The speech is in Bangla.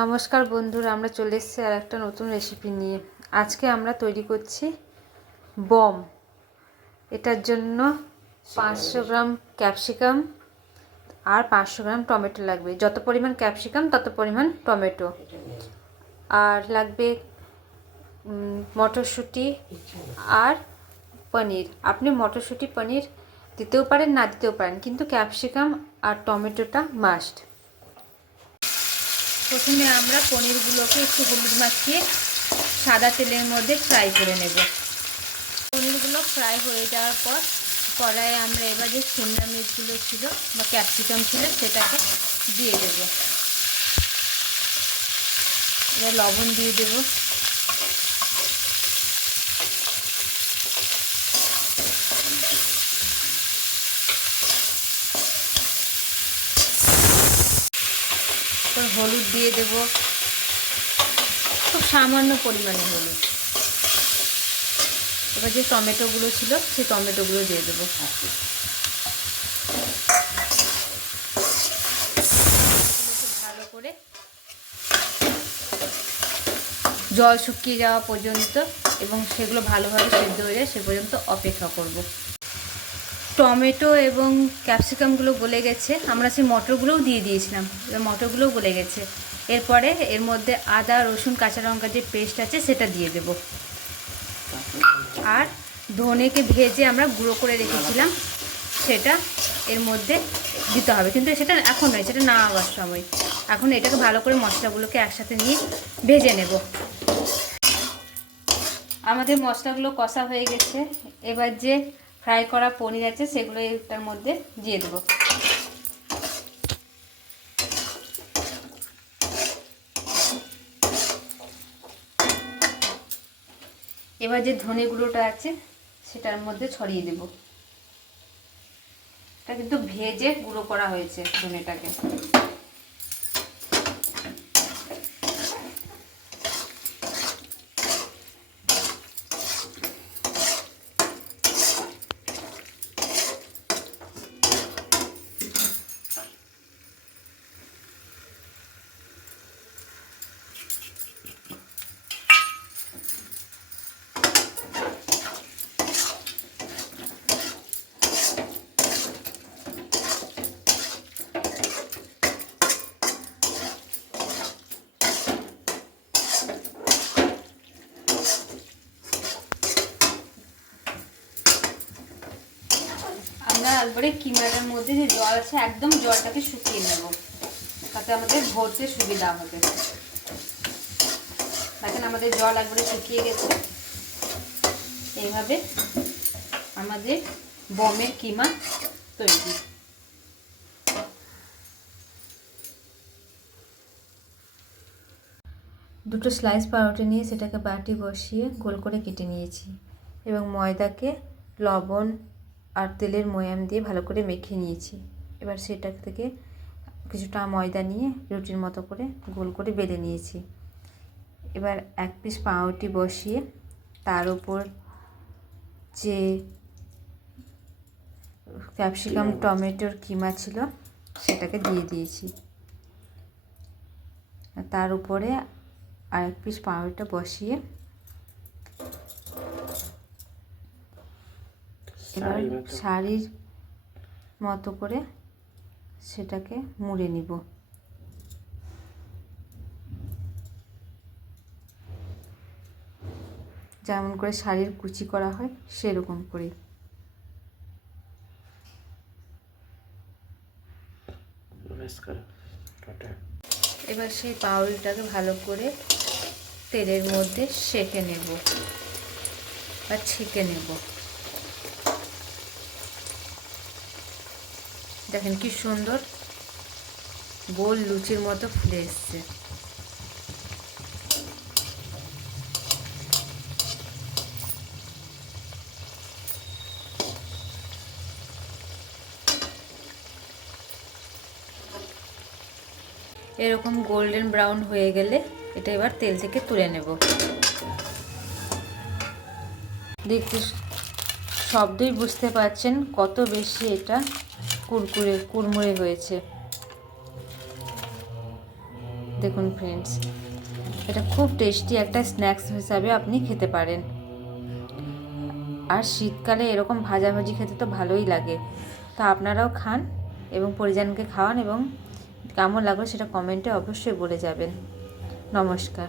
নমস্কার বন্ধুরা, আমরা চলে এসেছি আর একটা নতুন রেসিপি নিয়ে। আজকে আমরা তৈরি করছি বম। এটার জন্য 500 গ্রাম ক্যাপসিকাম আর 500 গ্রাম টমেটো লাগবে। যত পরিমাণ ক্যাপসিকাম তত পরিমাণ টমেটো। আর লাগবে মটরশুঁটি আর পনির। আপনি মটরশুঁটি পনির দিতেও পারেন, না দিতেও পারেন, কিন্তু ক্যাপসিকাম আর টমেটোটা মাস্ট। প্রথমে আমরা পনিরগুলোকে একটু হলুদ মাখিয়ে সাদা তেলের মধ্যে ফ্রাই করে নেব। পনিরগুলো ফ্রাই হয়ে যাওয়ার পর কড়াইয়ে আমরা এবার যে শিমলা মির্চগুলো ছিল বা ক্যাপসিকাম ছিল সেটাকে দিয়ে দেব। এবার লবণ দিয়ে দেব। হলুদ দিয়ে দেব, খুব সামান্য পরিমাণে হলুদ। এবার যে টমেটোগুলো ছিল সেই টমেটোগুলো দিয়ে দেবো। ভালো করে জল শুকিয়ে যাওয়া পর্যন্ত এবং সেগুলো ভালোভাবে সেদ্ধ হয়ে যায় সে পর্যন্ত অপেক্ষা করব। টমেটো এবং ক্যাপসিকামগুলো গলে গেছে, আমরা সেই মটরগুলোও দিয়ে দিয়েছিলাম, এবার মটরগুলোও গলে গেছে। এরপরে এর মধ্যে আদা রসুন কাঁচা লঙ্কা যে পেস্ট আছে সেটা দিয়ে দেব। আর ধনেকে ভেজে আমরা গুঁড়ো করে রেখেছিলাম সেটা এর মধ্যে দিতে হবে, কিন্তু সেটা এখন নয়, সেটা নামাবার সময়। এখন এটাকে ভালো করে মশলাগুলোকে একসাথে নিয়ে ভেজে নেব। আমাদের মশলাগুলো কষা হয়ে গেছে। এবার যে ফ্রাই করা পনির আছে সেগুলো এটার মধ্যে দিয়ে দেবো। এবার যে ধনে গুঁড়োটা আছে সেটার মধ্যে ছড়িয়ে দেব। এটা কিন্তু ভেজে গুঁড়ো করা হয়েছে ধনেটাকে। আমরা একবারে কিমাটার মধ্যে যে জল আছে একদম জলটাকে শুকিয়ে নেব, তাতে আমাদের ভরতে সুবিধা হবে। দেখেন আমাদের জল একবারে শুকিয়ে গেছে। এইভাবে আমাদের বমের কিমা তৈরি। দুটো স্লাইস পাউরুটি নিয়ে সেটাকে বাটি বসিয়ে গোল করে কেটে নিয়েছি এবং ময়দাকে লবণ আর তেলের ময়াম দিয়ে ভালো করে মেখে নিয়েছি। এবার সেটা থেকে কিছুটা ময়দা নিয়ে রুটির মতো করে গোল করে বেলে নিয়েছি। এবার এক পিস পাউরুটি বসিয়ে তার উপর যে ক্যাপসিকাম টমেটোর কিমা ছিল সেটাকে দিয়ে দিয়েছি। তার উপরে আর এক পিস পাউরুটিটা বসিয়ে এবার শাড়ির মতো করে সেটাকে মুড়ে নিব। যেমন করে শাড়ির কুচি করা হয় সেরকম করে। এবার সেই পাউরুটিটাকে ভালো করে তেলের মধ্যে সেঁকে নেব বা ছেঁকে নেব। দেখেন কি সুন্দর গোল লুচির মতো ফুলে এসছে। এরকম গোল্ডেন ব্রাউন হয়ে গেলে এটা এবার তেল থেকে তুলে নেব। দেখতে শব্দই বুঝতে পারছেন কত বেশি এটা কুরকুরে কুড়মুড়ে হয়েছে। দেখুন ফ্রেন্ডস, এটা খুব টেস্টি একটা স্ন্যাক্স হিসাবে আপনি খেতে পারেন। আর শীতকালে এরকম ভাজাভাজি খেতে তো ভালোই লাগে। তা আপনারাও খান এবং পরিজনকে খাওয়ান, এবং কেমন লাগলো সেটা কমেন্টে অবশ্যই বলে যাবেন। নমস্কার।